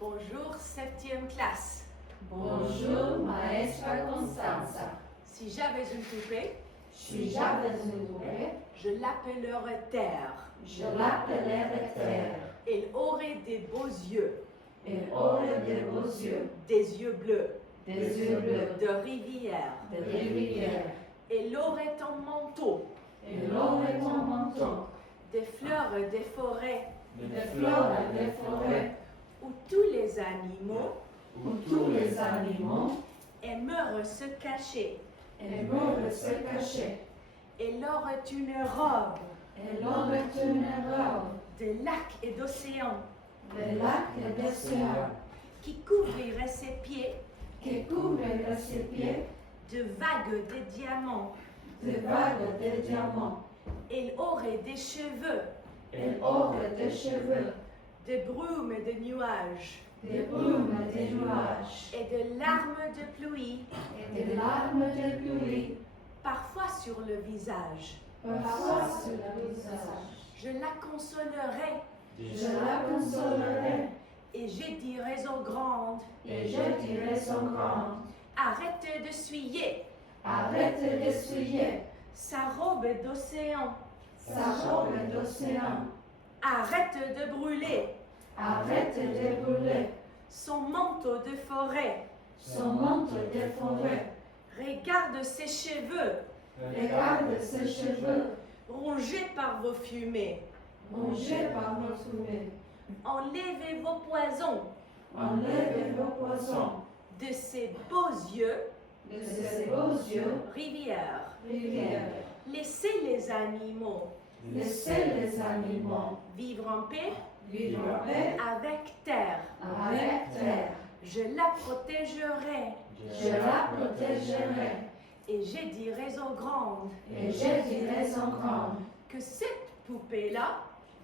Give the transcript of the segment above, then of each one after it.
Bonjour, 7e classe. Bonjour, maestra Constanza. Si j'avais une poupée, Je l'appellerais Terre. l'appellerai Terre. Elle aurait des beaux yeux, Elle aurait de beaux yeux, des yeux bleus, des yeux bleus, de rivière. de rivières. Elle aurait un manteau, Elle aurait un manteau, des fleurs et des forêts, des fleurs et des forêts, où tous les animaux où tous les animaux aimeraient se cacher. aimeraient se cacher. Elle aurait une robe Elle aurait une robe de lacs et d'océans de lacs et d'océans qui couvrirait ses pieds qui couvrirait ses pieds de vagues de diamants. de vagues de diamants. Elle aurait des cheveux, Elle aurait des cheveux, de brumes et de nuages, des brumes et des nuages, et de larmes de pluie, et des larmes de pluie, parfois sur le visage. parfois sur le visage. Je la consolerai Je la consolerai, et je dirai aux grandes, et je dirai son grand, arrête de suyer arrête d'essuyer sa robe d'océan, sa robe d'océan, arrête de brûler arrête de brûler son manteau de forêt. son manteau de forêt. Regarde ses cheveux, Regarde ses cheveux, rongés par vos fumées. rongés par nos souliers. Enlevez vos poisons Enlève vos poissons de ses beaux yeux, de ses beaux yeux, rivières. rivières. Laissez les animaux Laissez les animaux vivre en paix vivre en paix avec terre. avec terre. Je la protégerai Je la protégerai, et je dirai aux grandes et je dirai son grand, que cette poupée-là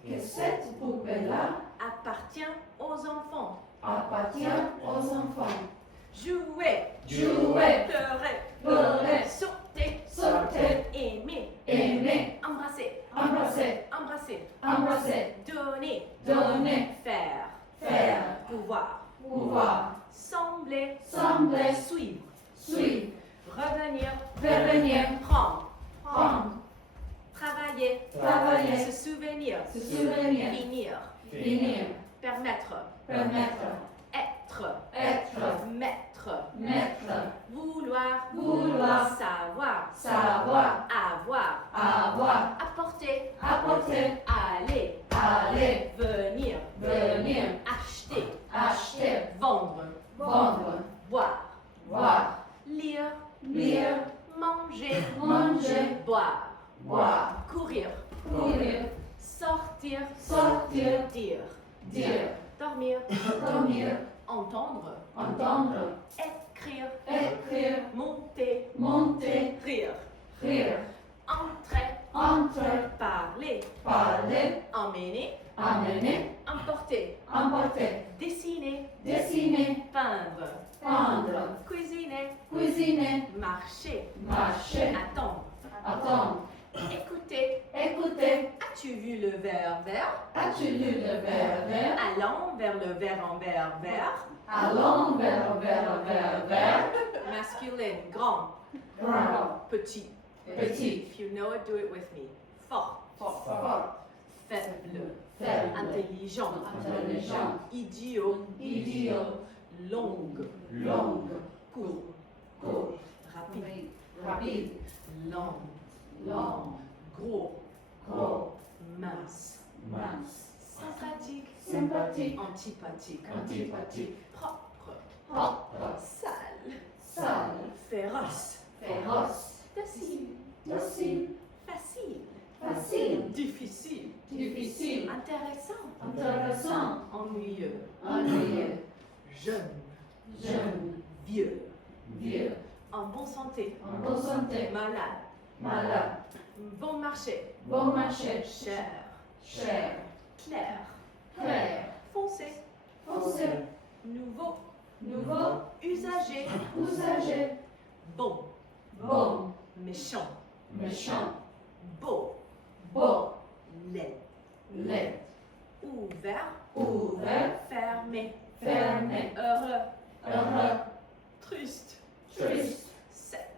que cette poupée-là appartient aux enfants. appartient aux enfants. Jouer, Jouer, pleurer, pleurer, sauter, sauter, aimer, aimer, embrasser, embrasser, embrasser, embrasser, donner, donner, faire, faire, pouvoir, pouvoir, sembler, sembler, suivre, suivre, revenir, revenir, prendre, prendre, travailler, travailler, se souvenir, se souvenir, finir, finir, permettre, permettre, être, être, mettre, mettre, vouloir, vouloir, savoir, savoir, avoir, avoir, apporter, apporter, aller, aller, venir, venir, acheter, acheter, vendre, vendre, boire, voir, lire, lire, manger, manger, boire, boire, courir, courir, sortir, sortir, dire, dire, dormir, dormir, entendre, entendre, écrire, écrire, monter, monter, rire, rire, entrer, entrer, parler, parler, emmener, amener, emporter, emporter, dessiner, dessiner, peindre, prendre, cuisiner, cuisiner, marcher, marcher, attendre, attendre, écouter. écouter. As-tu vu le verre vert? As-tu lu le verre vert? Allons vers le verre en verre vert. Allons vers le verre vert, Masculine, grand, grand, petit. petit, If you know it, do it with me. Fort, fort, faible, faible, intelligent, intelligent, idiot, idiot, longue, longue, court, court, rapide, rapide, lent, long, gros, gros, mince, mince, sympathique, sympathique, antipathique, antipathique, propre, propre, sale, sale, féroce, féroce, docile, docile, facile, facile, difficile, difficile, intéressant, intéressant, ennuyeux, ennuyeux, jeune, jeune, vieux, vieux, en bonne santé, en bonne santé, malade, malade, bon marché, bon marché, cher, cher, clair, clair, foncé, foncé, nouveau, nouveau, usagé, usagé, bon, bon, méchant, méchant, beau, beau, laid, laid, ouvert, ouvert, fermé, fermé, heureux, heureux, triste, triste, sec,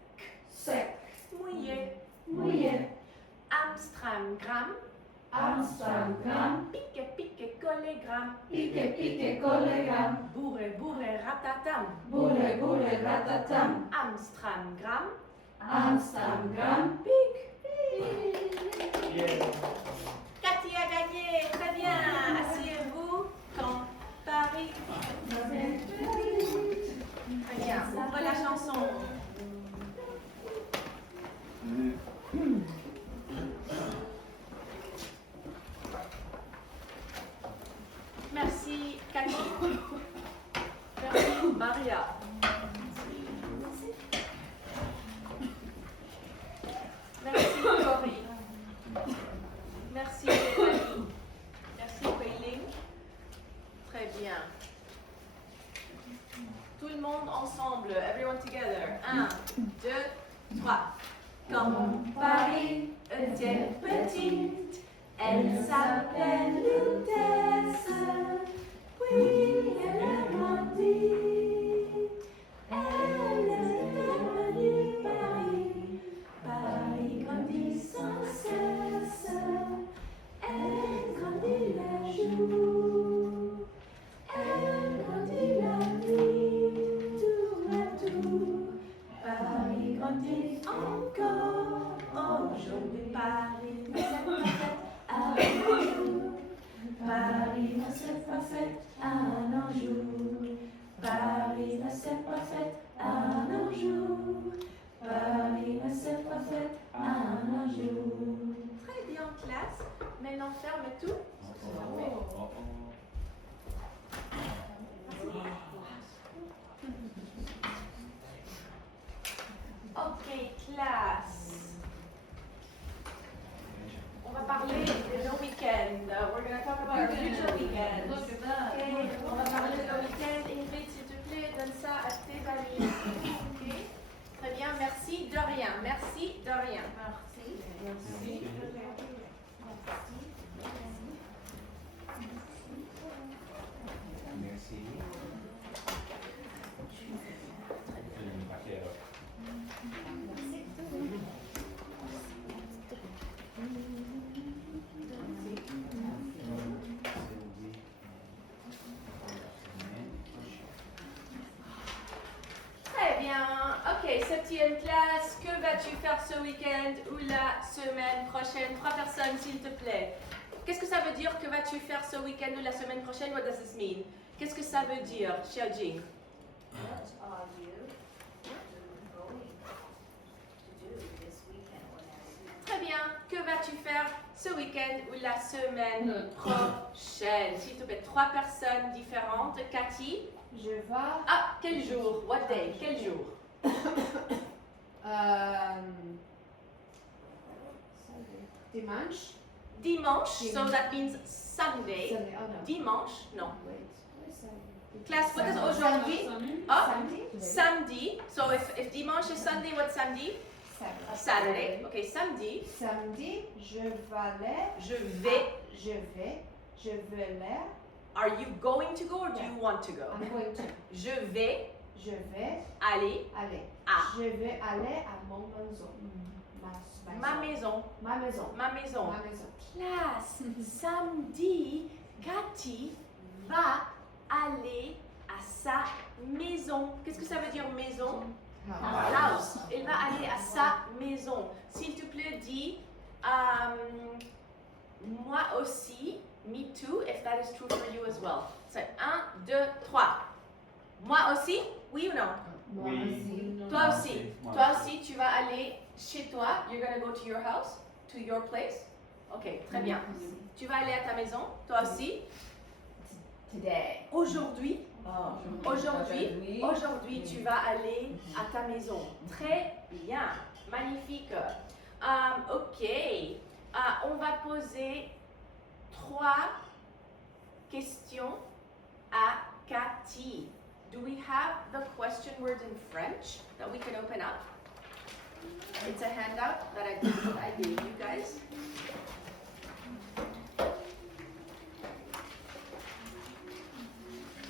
sec, mouillé, mouillé, Amstramgram, Amsterdam, piqué, piqué, collégramme, piqué, piqué, collégramme, bourré, bourré, ratatam, bourré, bourré, ratatam, Amstramgram, Amsterdam, Cathy a gagné, très bien, asseyez-vous quand Paris. Très bien, ouvre la chanson. Merci Cathy. Merci Maria. Merci Cory. Merci Stéphanie. Merci Peiling. Très bien. Tout le monde ensemble. Everyone together. 1, 2, 3. Quand Paris était petite, elle s'appelait Lutèce. Puis elle a grandi. Elle est devenue Paris. Paris grandit sans cesse. Elle grandit le jour. Elle grandit la nuit. Tour à tour. Paris grandit encore. Aujourd'hui, Paris ne s'est pas fait à un jour. Paris ne s'est pas fait à un jour. Paris ne s'est pas fait à un jour. Paris ne s'est pas fait à un jour. Très bien en classe. Maintenant ferme tout. Fermez. Ok, classe. On va parler de nos week-ends. We're going to talk about our future weekends. Look at that. Ok, on va parler de nos week-ends. Ingrid, s'il te plaît, donne ça à tes amis. Ok. Très bien, merci de rien. Merci de rien. Merci. Merci. Très bien. Ok, septième classe, que vas-tu faire ce week-end ou la semaine prochaine? 3 personnes, s'il te plaît. Qu'est-ce que ça veut dire que vas-tu faire ce week-end ou la semaine prochaine? What does this mean? Qu'est-ce que ça veut dire, Xiaojing? What are you going to do this weekend or next week? Très bien. Que vas-tu faire ce week-end ou la semaine prochaine? S'il te plaît, 3 personnes différentes. Cathy? Je vais Ah, quel jour? What day? Quel jour? dimanche. Dimanche. So that means Sunday. Sunday. Oh no. Dimanche? Non. Wait. What is Sunday? Classe, what is aujourd'hui? Ah, Sunday. samedi. So if dimanche is Sunday, what's Sunday? Saturday. Okay, samedi. Samedi, je vais aller. Je vais. Je vais aller. Are you going to go or do you want to go? I'm going to. Je vais Je vais aller aller. à Je vais aller à mon maison. ma maison. Ma maison. Ma maison. Ma maison. Classe, samedi, Cathy va aller à sa maison. Qu'est-ce que ça veut dire maison? House. Elle va aller à sa maison. S'il te plaît, dis moi aussi. Me too, if that is true for you as well. C'est 1, 2, 3. Moi aussi? Oui ou non? Moi Oui. aussi. Toi aussi. Toi aussi, tu vas aller chez toi. You're going to go to your house, to your place. Ok, très bien. Tu vas aller à ta maison. Toi aussi. Today. Aujourd'hui, aujourd'hui, tu vas aller à ta maison. Très bien. Magnifique. Ok. On va poser 3 questions à Cathy. Do we have the question words in French that we can open up? It's a handout that I gave you guys.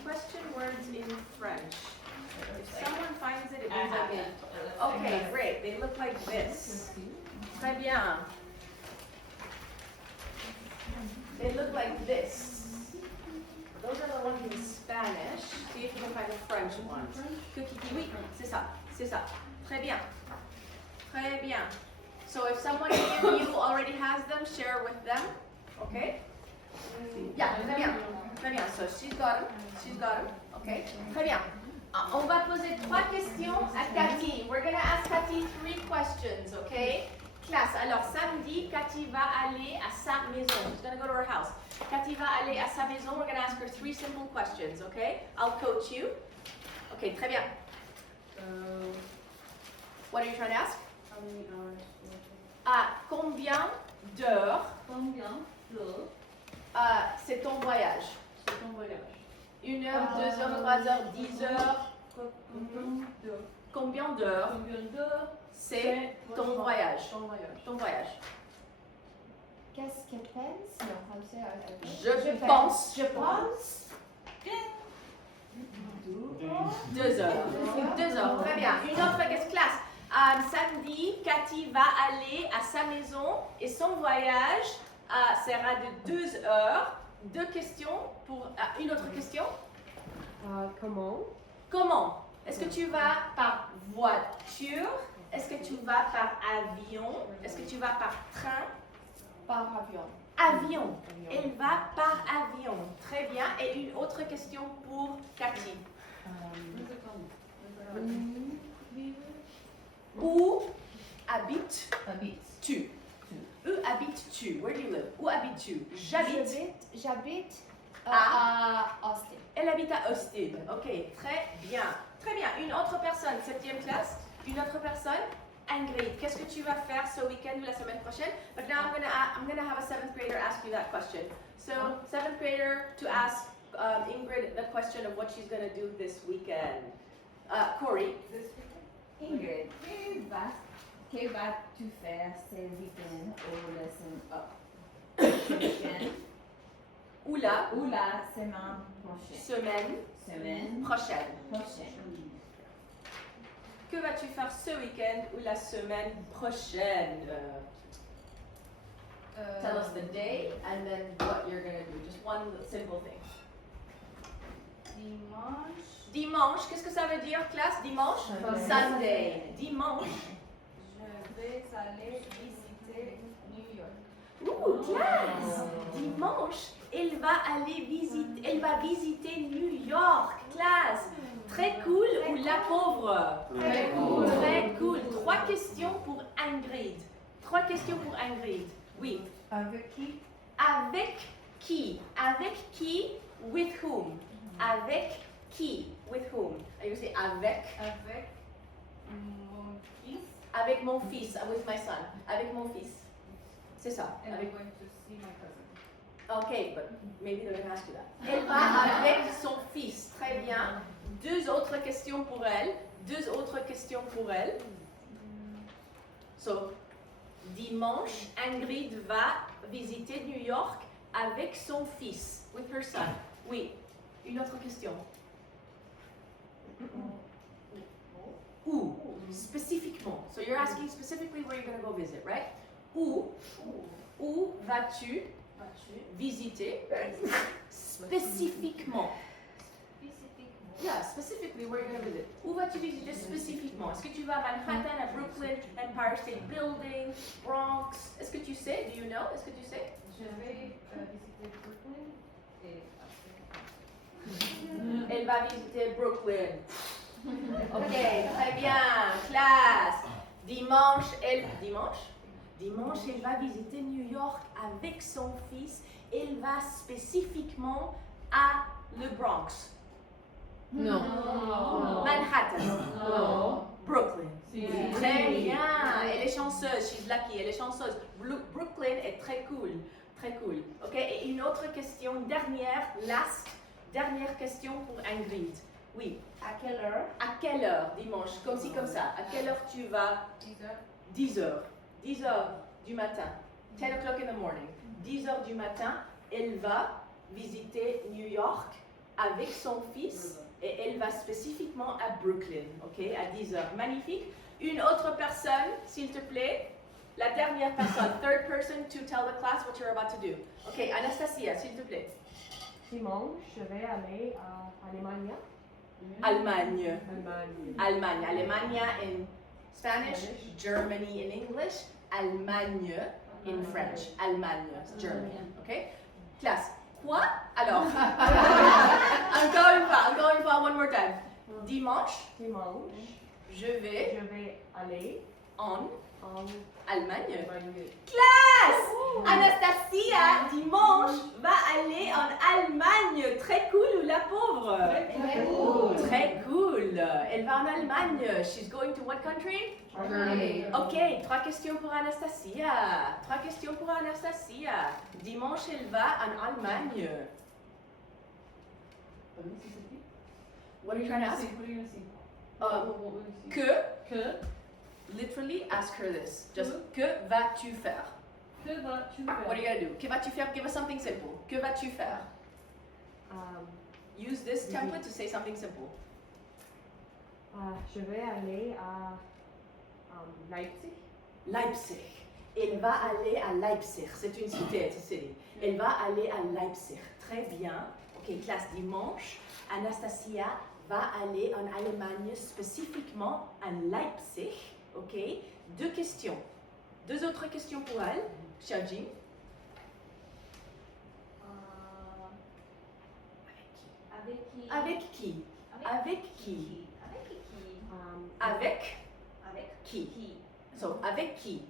Question words in French. If someone finds it, it means I did. Okay, great. They look like this. Très bien. They look like this. Those are the ones in Spanish. See if you can find a French one. Cookie, oui, c'est ça, c'est ça. Très bien. Très bien. So if someone in you already has them, share with them. Okay? Yeah, très bien. Très bien. So she's got them. She's got them. Okay? Très bien. On va poser 3 questions à Cathy. We're going to ask Cathy 3 questions, okay? Classe, alors samedi, Cathy va aller à sa maison. She's going to go to her house. Cathy va aller à sa maison. We're going to ask her 3 simple questions, okay? I'll coach you. Okay, très bien. What are you trying to ask? How many hours? Combien d'heures Combien d'heures c'est ton voyage? c'est ton voyage? 1 heure, 2 heures, 3 heures, 10 heures. Combien d'heures Combien d'heures c'est ton voyage? Ton voyage. Ton voyage. Qu'est-ce que pense? Non, français. Je pense. Je pense. 2 heures. 2 heures, très bien. Une autre classe. Samedi, Cathy va aller à sa maison et son voyage sera de 2 heures. 2 questions pour une autre question. Comment? Comment? Est-ce que tu vas par voiture? Est-ce que tu vas par avion? Est-ce que tu vas par train? Par avion. Avion. Elle va par avion. Très bien. Et une autre question pour Cathy. Où habites-tu? Où habites-tu? Where do you live? Où habites-tu? J'habite À Austin. Elle habite à Austin. Ok, très bien. Très bien. Une autre personne, 7e classe. Une autre personne, Ingrid. Qu'est-ce que tu vas faire ce week-end ou la semaine prochaine? But now I'm gonna have a 7th grader ask you that question. So 7th grader to ask Ingrid the question of what she's gonna do this weekend. Corey. Ingrid, que vas-tu faire ce week-end ou ce week-end Ou la ou la semaine prochaine? semaine prochaine. Que vas-tu faire ce week-end ou la semaine prochaine? Tell us the day and then what you're gonna do. Just one simple thing. Dimanche, qu'est-ce que ça veut dire, classe? Dimanche? Sunday. Dimanche. Je vais aller visiter New York. Ouh, classe! Dimanche, elle va visiter New York, classe! Très cool ou la pauvre? Très cool. Très cool. 3 questions pour Ingrid. 3 questions pour Ingrid. Oui. Avec qui? Avec qui? Avec qui? With whom? Avec qui? With whom? Are you say avec? Avec mon fils. Avec mon fils. With my son. Avec mon fils. C'est ça. And Avec I'm going to see my cousin. Okay, but maybe they're going to ask you that. Elle va avec son fils. Très bien. 2 autres questions pour elle. 2 autres questions pour elle. So, dimanche, Ingrid va visiter New York avec son fils. With her son. Oui. Une autre question. Où? Spécifiquement. So you're asking specifically where you're going to go visit, right? Où vas-tu visiter spécifiquement? Yeah, specifically where you're going to visit. Où vas-tu visiter spécifiquement? Est-ce que tu vas à Manhattan, à Brooklyn, Empire State Building, Bronx? Est-ce que tu sais? Do you know? Est-ce que tu sais? Je vais visiter Brooklyn et Elle va visiter Brooklyn. Ok, très bien. Classe. Dimanche, elle va visiter New York avec son fils. Elle va spécifiquement à le Bronx. Non. Manhattan. Non. Brooklyn. Si. Très bien. Elle est chanceuse. She's lucky. Elle est chanceuse. Brooklyn est très cool. Très cool. Ok. Et une autre question, dernière question pour Ingrid. Oui. À quelle heure? À quelle heure dimanche? Comme ci, comme ça. À quelle heure tu vas? 10 heures. 10 heures. 10 heures du matin. 10 o'clock in the morning. 10 heures du matin, elle va visiter New York avec son fils et elle va spécifiquement à Brooklyn, ok, à 10 heures. Magnifique. Une autre personne, s'il te plaît. La dernière personne, third person to tell the class what you're about to do. Ok, Anastasia, s'il te plaît. Dimanche, je vais aller à Allemagne. Allemagne. Allemagne. Allemagne. Allemagne in Spanish, Germany in English, Allemagne in French. Allemagne, Germany. Ok? Classe. Quoi? Alors, encore une fois, one more time. Dimanche, Dimanche, je vais je vais aller en en Allemagne. Allemagne. Classe! Anastasia, dimanche, va aller en Allemagne. Très cool, la pauvre. Très cool. Très cool. Elle va en Allemagne. She's going to what country? Germany. Ok, 3 questions pour Anastasia. 3 questions pour Anastasia. Dimanche, elle va en Allemagne. What are you trying to ask? Que. Literally, ask her this. Just, que vas-tu faire? What are you gonna do? Que vas-tu faire? Give us something simple. Que vas-tu faire? Use this template to say something simple. Je vais aller à Leipzig. Leipzig. Elle va aller à Leipzig. C'est une cité, it's a city. Elle va aller à Leipzig. Très bien. Ok, classe dimanche. Anastasia va aller en Allemagne, spécifiquement à Leipzig. Ok. 2 questions. 2 autres questions pour elle. Xiaojing. Avec qui? Avec qui? Avec qui? Avec qui? Avec qui? Qui? So, avec qui?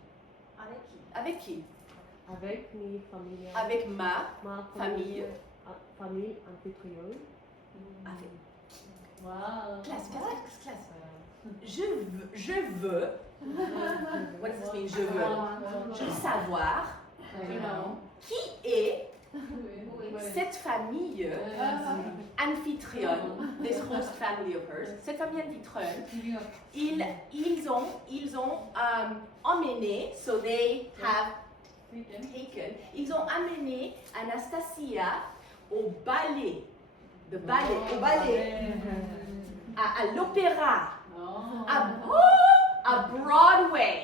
Avec qui? Avec qui? Avec mes familles. Avec ma famille. Famille anfitrione. avec Wow. classe. Je veux. What does this mean? Je veux savoir qui est cette famille anfitrione, this host family of hers. Cette famille anfitrione, ils ont emmené, so they have taken, ils ont amené Anastasia au ballet, à l'opéra, à Broadway.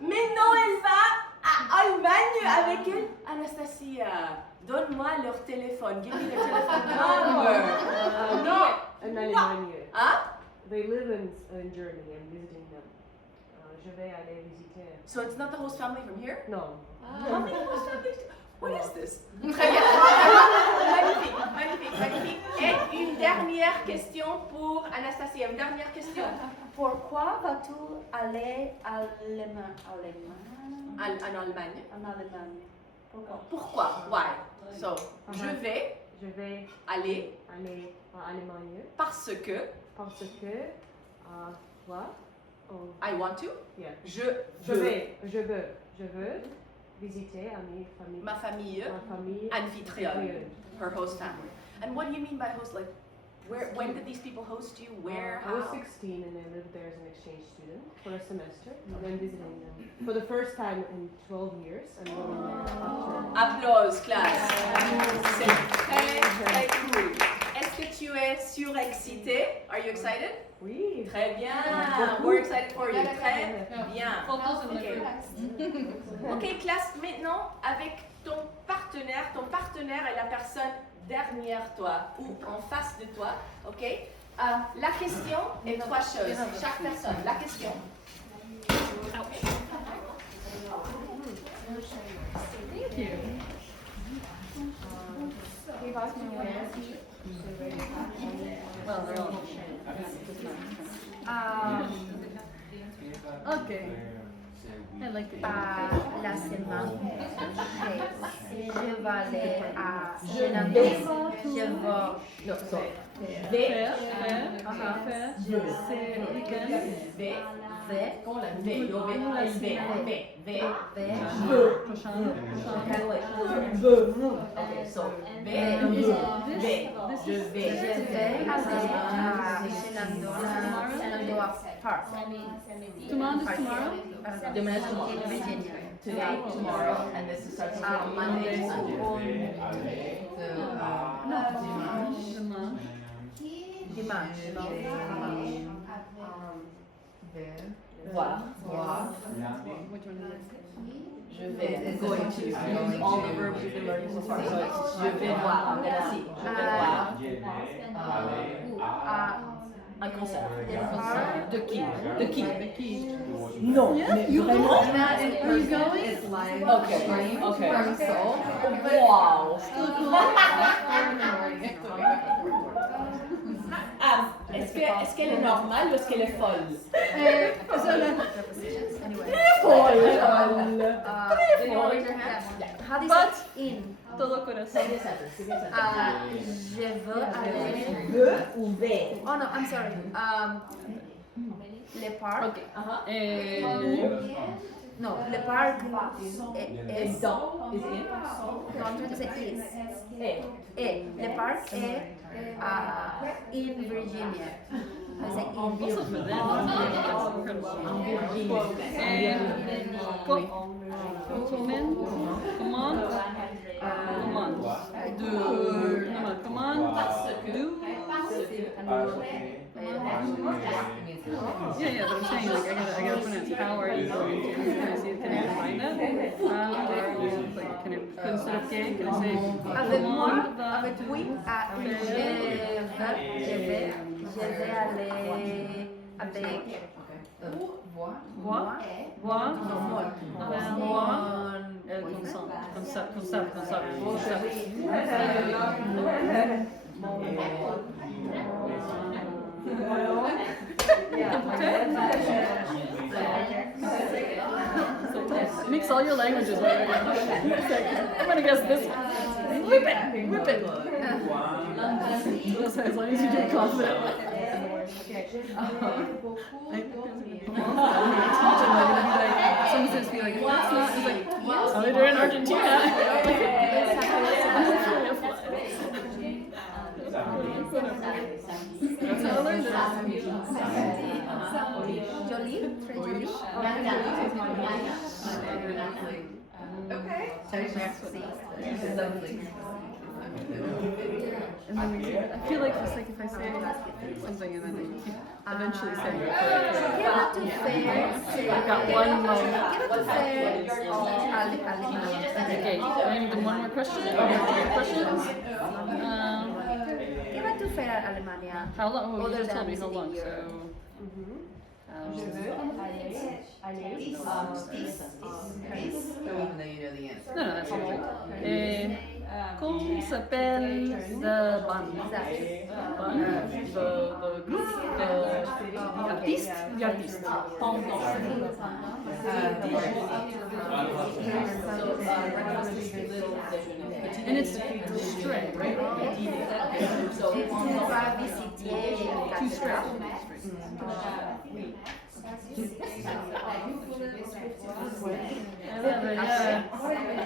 Maintenant, elle va à Allemagne avec elle. Anastasia, donne-moi leur téléphone. Give me their telephone number. Non. En Allemagne. Hein? They live in Germany. I'm visiting them. Je vais aller visiter. So it's not the host family from here? Non. How many host families? What is this? Très bien. Magnifique. Et une dernière question pour Anastasia. Une dernière question. Pourquoi vas-tu aller à l'Allemagne? En Allemagne. En Allemagne. Pourquoi? Pourquoi? Why? So, je vais Je vais aller aller à Allemagne parce que parce que quoi? Oh, I want to. yeah. Je Je veux veux visiter ma famille ma famille anfitrione, her host family. And what do you mean by host? Like, when did these people host you? Where? I was How? 16 and I lived there as an exchange student for a semester. And then visiting them for the first time in 12 years. I'm going there after. Applause, classe. C'est très cool. Est-ce que tu es surexcité? Are you excited? Oui. Très bien. We're excited for you. Très bien. Ok, classe, maintenant, avec ton partenaire est la personne derrière toi ou en face de toi, ok? La question est 3 choses, chaque personne. La question. Okay. Par la semaine, je vais aller à Je vais. je vais No, sorry. Faire. C'est week-end. Prochain. Okay, so Je vais à Shenandoah Park. Tomorrow is tomorrow. Demain, in Virginia. today, tomorrow, and this is starting Monday to Sunday. Dimanche. Voir. Which one is it? Je vais. It's going to use all the verbs we've been learning so far. So it's je vais voir. I'm gonna see. Je vais voir un concert. De qui? De qui? Non. Mais vraiment? Are you going? Okay. Okay. Wow. Ah, est-ce qu'elle est normale ou est-ce qu'elle est folle? Anyway. Folle. Do you want to raise your hand? How do you say in? Todo corazón. Je veux aller. Veux ou vais? Oh no, I'm sorry. Le parc. Ok. Et No, le parc Is est. dans? Is in? No, I'm trying to say is. Eh. Le parc est in Virginia. I say in also for them, that's incredible. And yeah, but I'm saying like I gotta pronounce how are you going to? Can I see? Can I find that? Like can I instead of gay, can I say Avec moi, commande va avec oui, je vais aller avec Voir. moi. Comme ça. Mix all your languages. I'm gonna guess this one. Whip it. As long as you do it confidently. Someone's gonna be like, that's not. He's like, that's how they do it in Argentina. That's how I learned it. Jolie, très jolie. Okay. Merci. And then I feel like it's like if I say something and then I keep eventually saying it correctly. I've got one moment. Okay, and one more question. Questions? ¿Qué va tu fer a Alemania? How long? Oh, you Other just told than me how long. visiting So. Je veux aller No, that's okay. Comment s'appelle the band? The group? L'artiste? L'artiste. And it's stray, right? Tu vas visiter Two stray.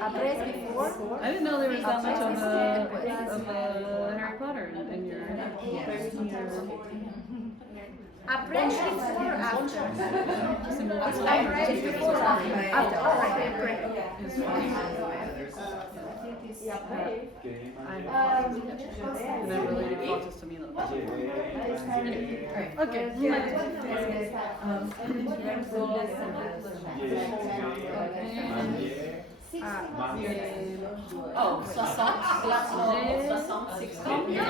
Après, before. I didn't know there was that much of Harry Potter in your. Après, before or after? Symbol. Après, before or after? Après. And then related qualities to me. Okay. Oh, 60, 60. Tu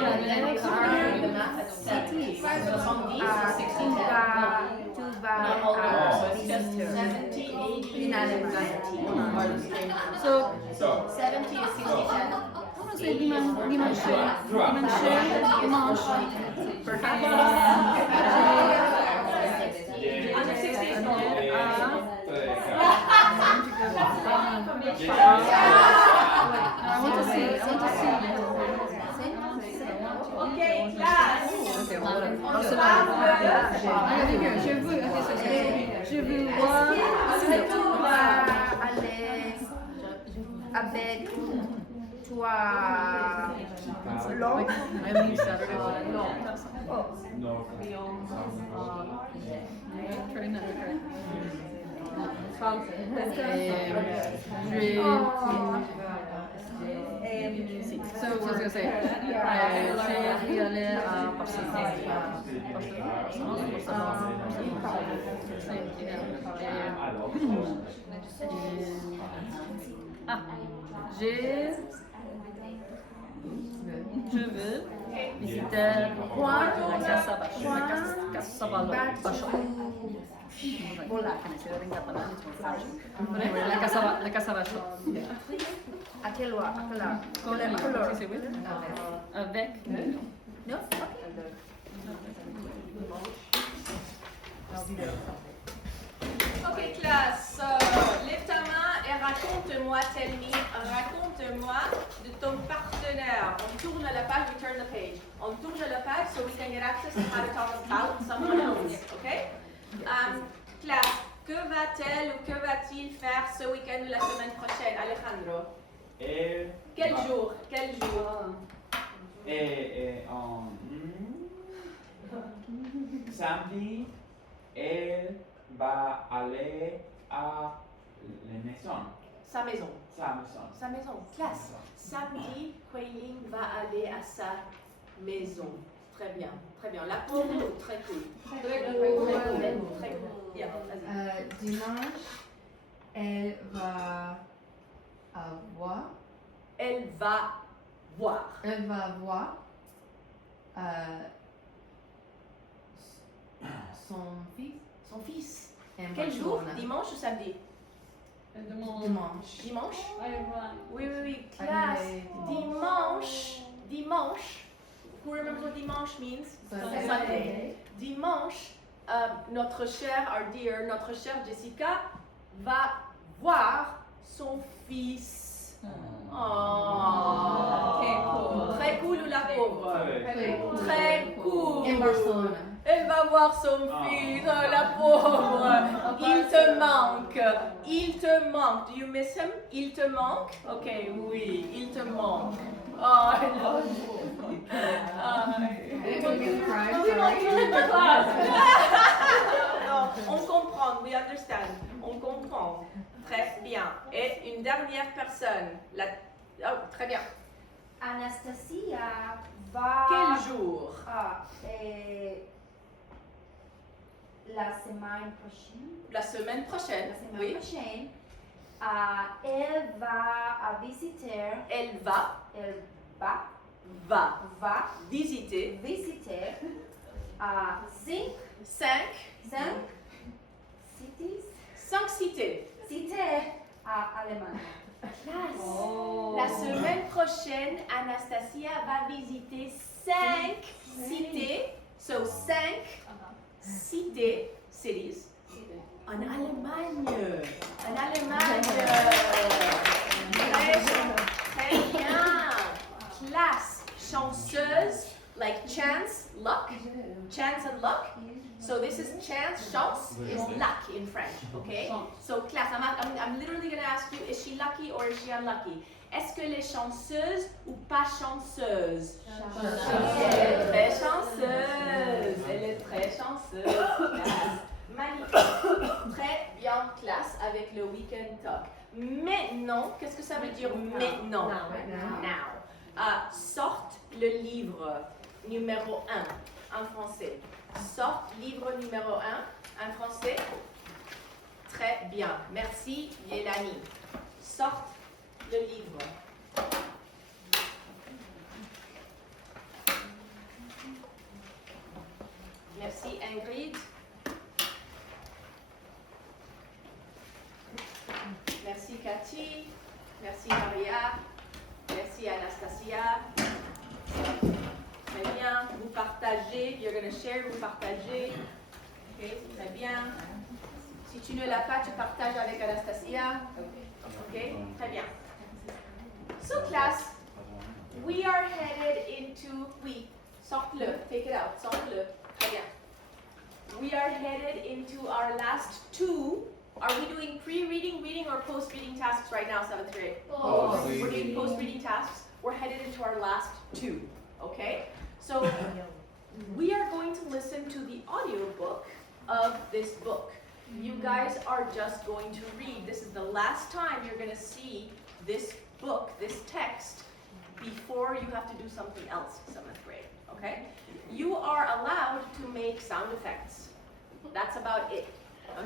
vas So, 70 is 67. I want to say dimanche. Under 60 is normal. I want to see. Okay, class. On c'est parle Regardez bien, je veux, je veux voir. Est-ce que tu vas aller avec toi long? I leave Saturday morning. No. Try not to cry. So, I was gonna say, j'ai allé à Barcelone. Je veux visiter la Casa Baixo. La Casa Baixo. À quelle heure? Si, c'est oui. Avec. Non? Ok, classe. Lève ta main et raconte-moi, raconte-moi de ton partenaire. On tourne la page, we turn the page. On tourne la page so we can get access to how to talk about someone else. Ok? Classe, que va-t-elle ou que va-t-il faire ce week-end ou la semaine prochaine, Alejandro? Quel jour? Samedi, elle va aller à la maison. Sa maison. Sa maison. Sa maison. Classe. Samedi, Huiling va aller à sa maison. Très bien, très bien. La pauvre, très cool. Très cool. Yeah, vas-y. Dimanche, elle va voir son fils. Son fils. en Quel jour? Barcelone. Dimanche ou samedi? Dimanche. Dimanche? Oui. Classe. Dimanche. Who remembers what dimanche means? Sunday. Dimanche, notre chère Jessica va voir son fils. Oh. Très cool ou la pauvre? Très cool. En Barcelone. Elle va voir son fils, oh, la pauvre. Il te manque. Do you miss him? Il te manque? Ok, oui, il te manque. Oh, I love you. Non, on comprend, we understand. On comprend. Très bien. Et une dernière personne. Oh, très bien. Anastasia va. Quel jour? La semaine prochaine. La semaine prochaine. La semaine Oui. prochaine. Elle va visiter. Elle va visiter visiter 5 cités. cités allemandes. La semaine prochaine, Anastasia va visiter 5 cités. So 5 cités, cities, en Allemagne. Très bien. Classe. Chanceuse, like chance, luck. Chance and luck. So this is chance, chance is luck in French, okay? So class, I'm literally going to ask you, is she lucky or is she unlucky? Est-ce qu'elle est chanceuse ou pas chanceuse? Elle est très chanceuse. Magnifique. Très bien classe avec le weekend talk. Maintenant, qu'est-ce que ça veut dire maintenant? Now. Sorte le livre numéro 1 en français. Sorte livre numéro 1 en français. Très bien. Merci, Yélani. Sorte le livre. Merci, Ingrid. Merci, Cathy. Merci, Maria. Merci, Anastasia. Très bien. Vous partagez. You're going to share. Vous partagez. Ok, très bien. Si tu ne l'as pas, tu partages avec Anastasia. Ok, très bien. So class, we are headed into, Sorte-le. Take it out. Sorte-le. Très bien. We are headed into our last two. Are we doing pre-reading, reading, or post-reading tasks right now, 7th grade? We're doing post-reading tasks. We're headed into our last two. Okay? So we are going to listen to the audiobook of this book. You guys are just going to read. This is the last time you're going to see this book, this text, before you have to do something else, 7th grade. Okay? You are allowed to make sound effects. That's about it.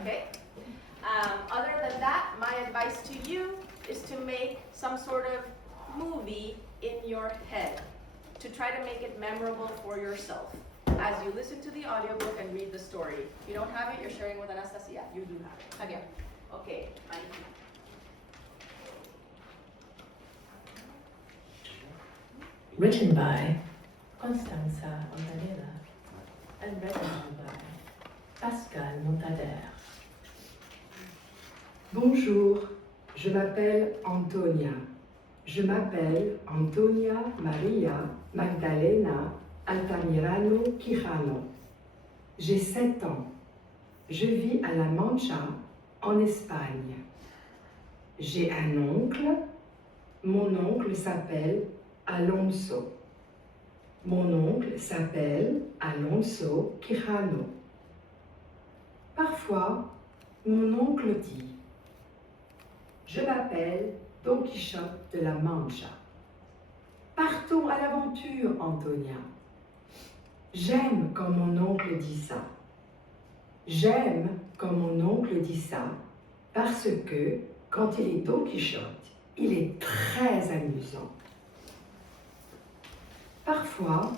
Okay? Other than that, my advice to you is to make some sort of movie in your head to try to make it memorable for yourself as you listen to the audiobook and read the story. If you don't have it, you're sharing with Anastasia. You do have it. Très bien. Okay. Magnifique. Written by Constanza Montanella and read by Pascal Montader. Bonjour, je m'appelle Antonia. Je m'appelle Antonia Maria Magdalena Altamirano Quijano. J'ai 7 ans. Je vis à La Mancha, en Espagne. J'ai un oncle. Mon oncle s'appelle Alonso. Mon oncle s'appelle Alonso Quijano. Parfois, mon oncle dit: je m'appelle Don Quichotte de la Mancha. Partons à l'aventure, Antonia. J'aime quand mon oncle dit ça. J'aime quand mon oncle dit ça parce que, quand il est Don Quichotte, il est très amusant. Parfois,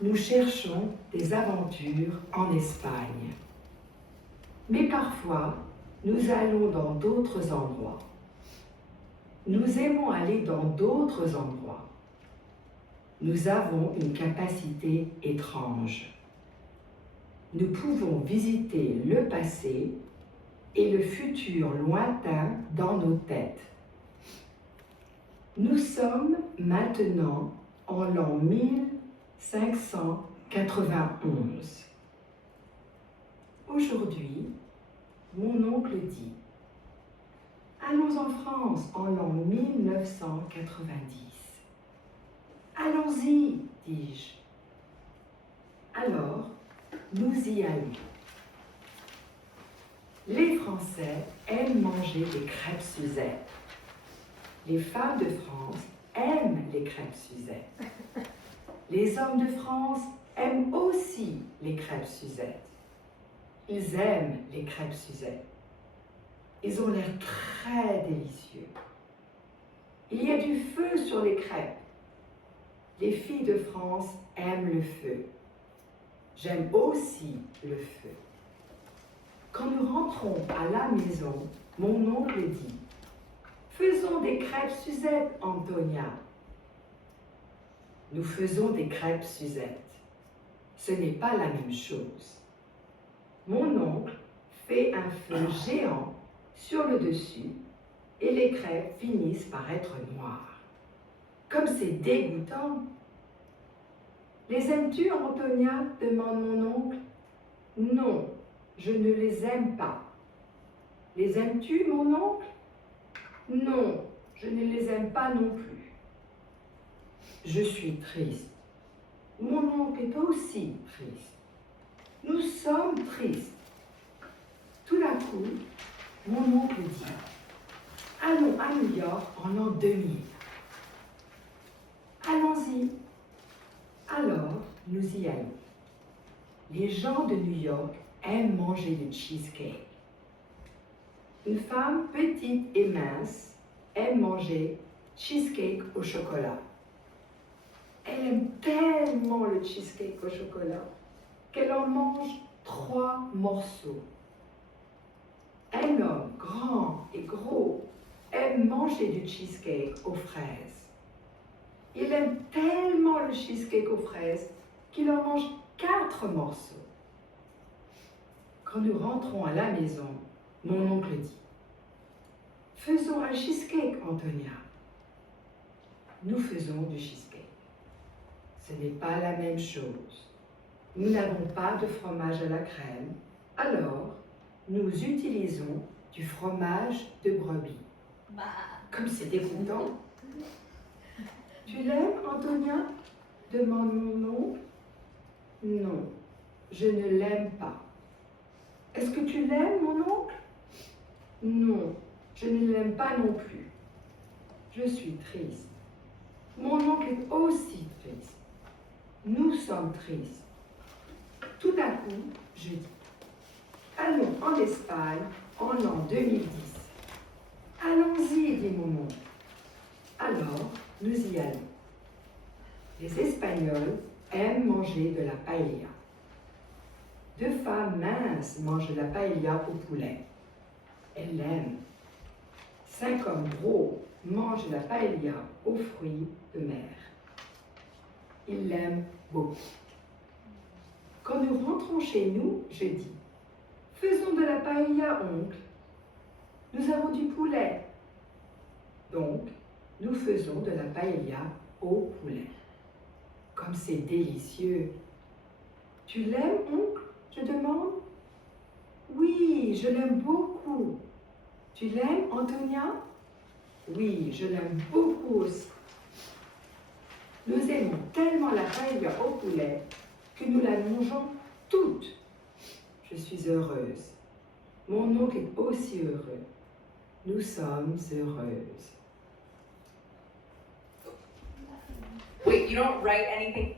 nous cherchons des aventures en Espagne. Mais parfois, nous allons dans d'autres endroits. Nous aimons aller dans d'autres endroits. Nous avons une capacité étrange. Nous pouvons visiter le passé et le futur lointain dans nos têtes. Nous sommes maintenant en l'an 1591. Aujourd'hui, mon oncle dit: allons en France en l'an 1990. Allons-y, dis-je. Alors, nous y allons. Les Français aiment manger des crêpes Suzette. Les femmes de France aiment les crêpes Suzette. Les hommes de France aiment aussi les crêpes Suzette. Ils aiment les crêpes Suzette. Ils ont l'air très délicieux. Il y a du feu sur les crêpes. Les filles de France aiment le feu. J'aime aussi le feu. Quand nous rentrons à la maison, mon oncle dit: faisons des crêpes Suzette, Antonia. Nous faisons des crêpes Suzette. Ce n'est pas la même chose. Mon oncle fait un feu géant sur le dessus et les crêpes finissent par être noires. Comme c'est dégoûtant. Les aimes-tu, Antonia? Demande mon oncle. Non, je ne les aime pas. Les aimes-tu, mon oncle? Non, je ne les aime pas non plus. Je suis triste. Mon oncle est aussi triste. Nous sommes tristes. Tout d'un coup, mon oncle dit: allons à New York en l'an 2000. Allons-y. Alors, nous y allons. Les gens de New York aiment manger le cheesecake. Une femme petite et mince aime manger cheesecake au chocolat. Elle aime tellement le cheesecake au chocolat qu'elle en mange 3 morceaux. Un homme grand et gros aime manger du cheesecake aux fraises. Il aime tellement le cheesecake aux fraises qu'il en mange 4 morceaux. Quand nous rentrons à la maison, mon oncle dit: faisons un cheesecake, Antonia. Nous faisons du cheesecake. Ce n'est pas la même chose. Nous n'avons pas de fromage à la crème, alors nous utilisons du fromage de brebis. Comme c'est dégoûtant. Tu l'aimes, Antonia? Demande mon oncle. Non, je ne l'aime pas. Est-ce que tu l'aimes, mon oncle? Non, je ne l'aime pas non plus. Je suis triste. Mon oncle est aussi triste. Nous sommes tristes. Tout à coup, je dis, allons en Espagne en l'an 2010. Allons-y, dit mon oncle. Alors, nous y allons. Les Espagnols aiment manger de la paella. Deux femmes minces mangent de la paella au poulet. Elles l'aiment. 5 hommes gros mangent de la paella aux fruits de mer. Ils l'aiment beaucoup. Quand nous rentrons chez nous, je dis, faisons de la paella, oncle. Nous avons du poulet. Donc, nous faisons de la paella au poulet. Comme c'est délicieux. Tu l'aimes, oncle? Je demande. Oui, je l'aime beaucoup. Tu l'aimes, Antonia? Oui, je l'aime beaucoup aussi. Nous aimons tellement la paella au poulet que nous la mangeons toute. Je suis heureuse. Mon oncle est aussi heureux. Nous sommes heureuses. Wait, you don't write anything?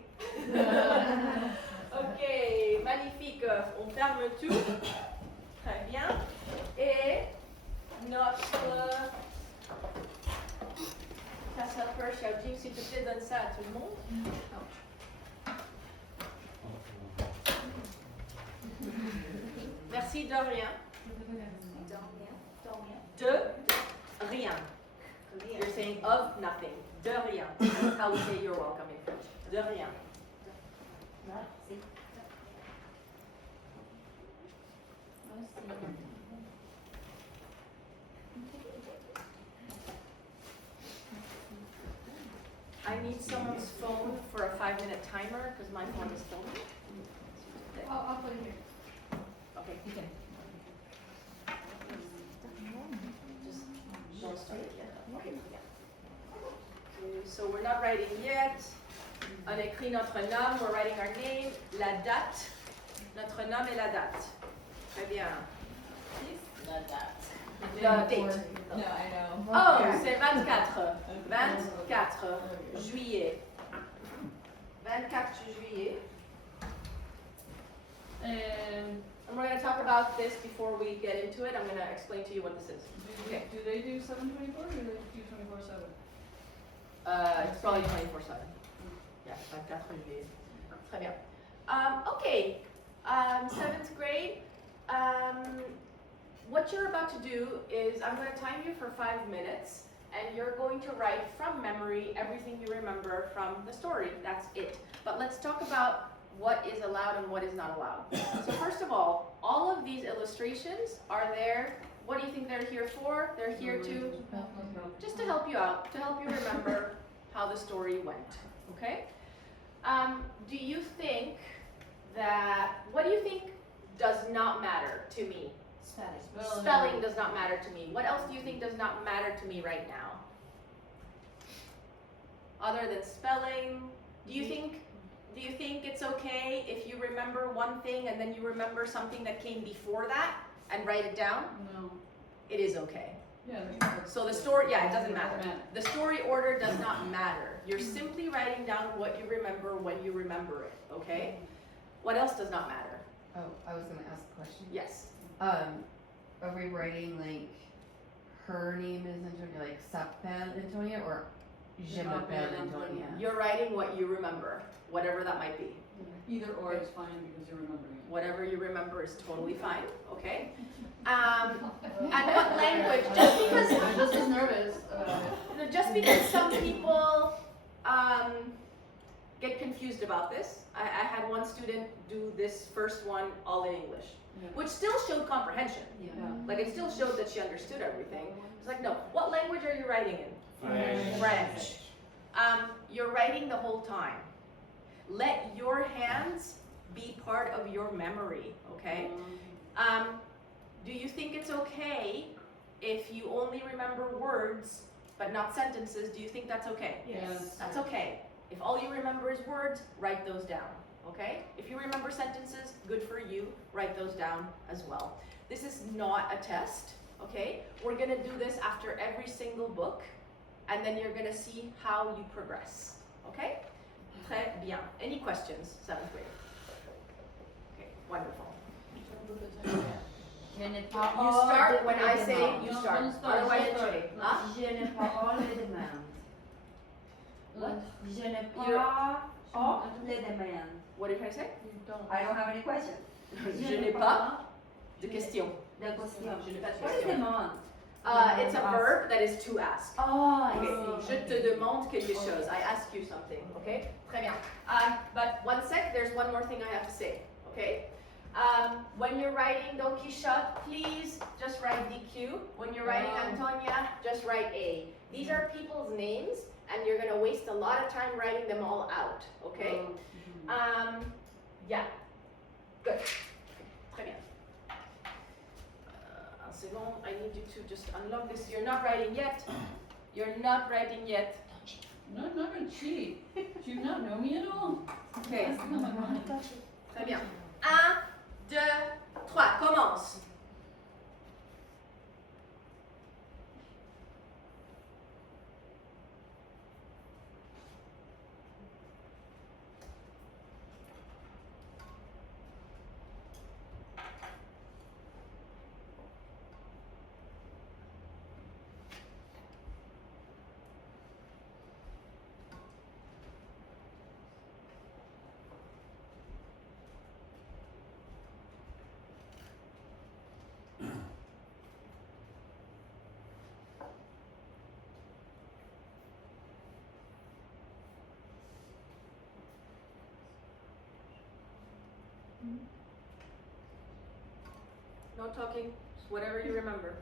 Ok, magnifique. On ferme tout. Très bien. Et notre Cassapeur Xiaojing, s'il te plaît, donne ça à tout le monde. Merci de rien. De rien. You're saying of nothing. De rien. That's how we say you're welcome in French. De rien. I need someone's phone for a 5-minute timer because my phone is filming. I'll put it here. Okay. Just don't start it yet. Okay. Okay, so we're not writing yet. On écrit notre nom, we're writing our name, la date, notre nom et la date. Très bien. La date. La date. No, I know. Oh, c'est 24. 24 juillet. 24 juillet. And And we're going to talk about this before we get into it. I'm going to explain to you what this is. Okay. do they do 7/24 or do they do 24/7? It's probably 24/7. Yeah, 24 juillet. Très bien. Okay, 7th grade. What you're about to do is I'm going to time you for 5 minutes, and you're going to write from memory everything you remember from the story. That's it. But let's talk about what is allowed and what is not allowed. So first of all of these illustrations are there. What do you think they're here for? They're here to just to help you out, to help you remember how the story went. Okay? Do you think what do you think does not matter to me? Spelling does not matter to me. What else do you think does not matter to me right now? Other than spelling, do you think it's okay if you remember one thing and then you remember something that came before that and write it down? No. It is okay. Yeah. So the story, it doesn't matter. The story order does not matter. You're simply writing down what you remember when you remember it, okay? What else does not matter? Oh, I was gonna ask a question. Yes. Are we writing like her name is Antonia, like s'appelle Antonia, or je m'appelle Antonia? You're writing what you remember, whatever that might be. Either or is fine because you're remembering it. Whatever you remember is totally fine, okay? And what language? Just because I'm just as nervous about it. you know, just because some people get confused about this. I had one student do this first one all in English, Yeah. which still showed comprehension. Yeah. Like it still showed that she understood everything. It's like, no, what language are you writing in? French. French. You're writing the whole time. let your hands be part of your memory, okay? Do you think it's okay if you only remember words but not sentences? Do you think that's okay? Yes. That's okay. If all you remember is words, write those down, okay? If you remember sentences, good for you, write those down as well. This is not a test, okay? We're gonna do this after every single book, and then you're gonna see how you progress, okay? Très bien. Any questions, 7th grade? Okay, wonderful. Je n'ai You pas start when I say you start. Otherwise, huh? Je n'ai pas all les demandes. What? Je n'ai You're- pas all les demandes. What did I say? I don't have any questions. Je n'ai pas de questions. De questions. Je n'ai pas de What is questions. demande? It's a verb that is to ask. Oh, Okay. Je te demande quelque chose. I ask you something. Okay. Très bien. But one sec. There's one more thing I have to say. Okay. When you're writing Don Quixote, please just write DQ. When you're writing Antonia, just write A. These are people's names, and you're gonna waste a lot of time writing them all out. Okay. Yeah. Good. Très bien. C'est bon. I need you to just unlock this. You're not writing yet. You're not writing yet. No, I'm not gonna cheat. Do you not know me at all? Okay. Oh my God. Très bien. 1, 2, 3. Commence. No talking, just whatever you remember.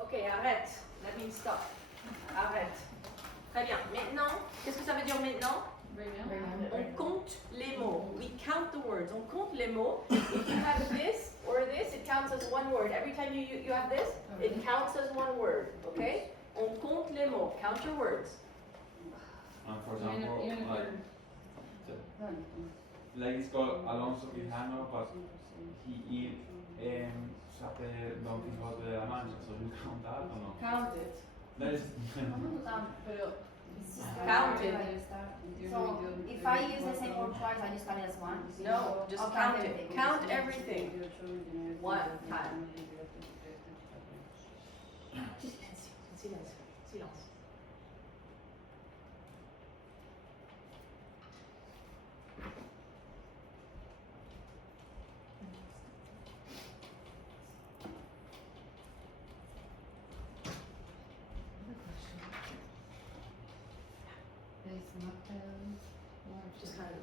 Ok, arrête. That means stop. Arrête. Très bien. Maintenant, qu'est-ce que ça veut dire maintenant? On compte les mots. We count the words. On compte les mots. If you have this or this, it counts as one word. Every time you have this, it counts as one word. Okay? On compte les mots. Count your words. For example, like, ladies call Alonso Quijano, but he s'appelle Don Quijote de la Mancha, so you count that or no? Count it. That is Count it. So if I use the same word twice, I just count it as one? No, just I'll count count it. everything. Count everything. One time. Silence. Silence. Just kind of.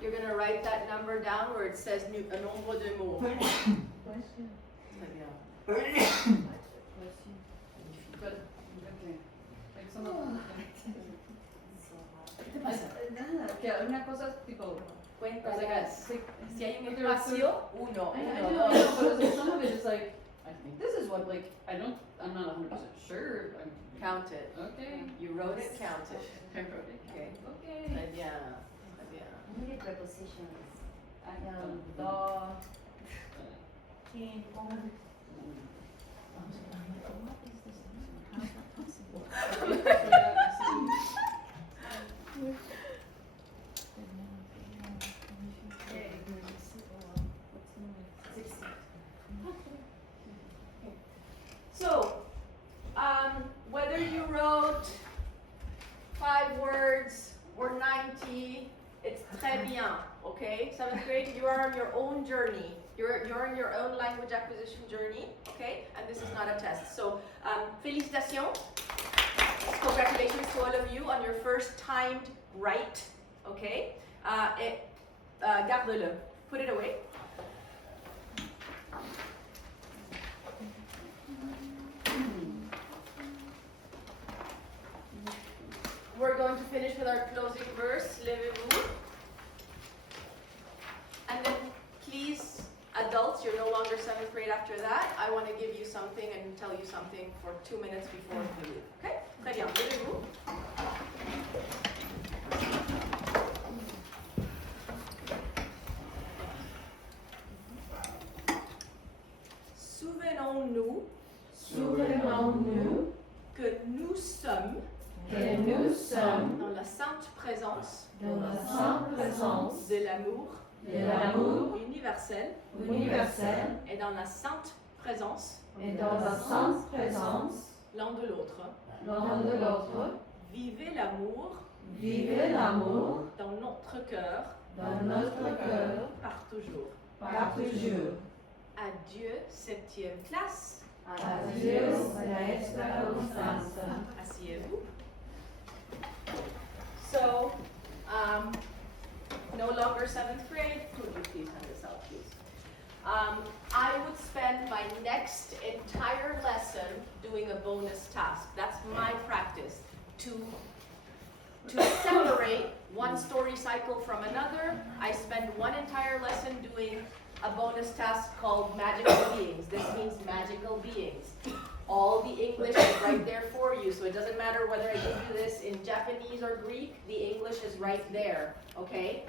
You're going to write that number down where it says un nombre de mots. Très bien. Una cosa tipo. Cuéntales. Si hay un espacio, uno. Some of it is like, I think this is what, like, I'm not 100% sure. Count it. Okay. You wrote it, count it. I wrote it. Okay. Okay. Très bien. Très bien. I need prepositions. So, whether you wrote 5 words or 90, it's très bien, okay? 7th grade, you are on your own journey. You're on your own language acquisition journey, okay? And this is not a test. So, félicitations. Congratulations to all of you on your first timed write, okay? Garde-le. Put it away. We're going to finish with our closing verse, Levez-vous. And then please, adults, you're no longer 7th grade after that. I want to give you something and tell you something for 2 minutes before we leave. Okay? Très bien. Levez-vous. Souvenons-nous que nous sommes dans la sainte présence de l'amour universel et dans la sainte présence l'un de l'autre. Vivez l'amour dans notre cœur par toujours. Adieu 7e classe. Asseyez-vous. So, no longer 7th grade. Could you please hand this out, please? I would spend my next entire lesson doing a bonus task. That's my practice. To separate one story cycle from another, I spend one entire lesson doing a bonus task called magical beings. This means magical beings. All the English is right there for you, so it doesn't matter whether I give you this in Japanese or Greek, the English is right there, okay?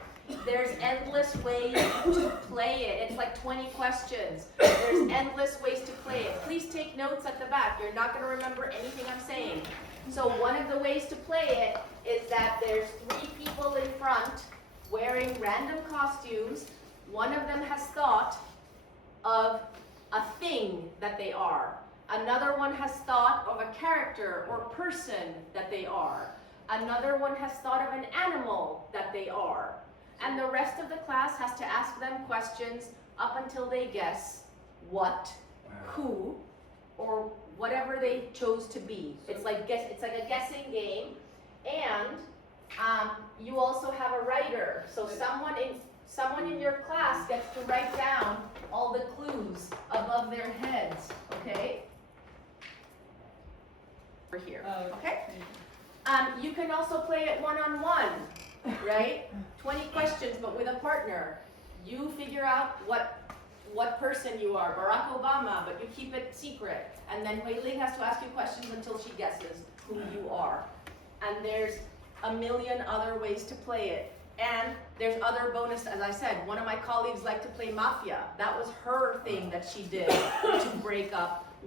There's endless ways to play it. It's like 20 questions. There's endless ways to play it. Please take notes at the back. You're not going to remember anything I'm saying. So one of the ways to play it is that there's 3 people in front wearing random costumes. One of them has thought of a thing that they are. Another one has thought of a character or person that they are. Another one has thought of an animal that they are. And the rest of the class has to ask them questions up until they guess what, who, or whatever they chose to be. It's like a guessing game. And you also have a writer. So someone in your class gets to write down all the clues above their heads, okay? Over here, okay? You can also play it one-on-one, right? 20 questions, but with a partner. You figure out what person you are, Barack Obama, but you keep it secret. And then Hui Ling has to ask you questions until she guesses who you are. And there's a million other ways to play it. And there's other bonus, as I said, one of my colleagues liked to play Mafia. That was her thing that she did to break up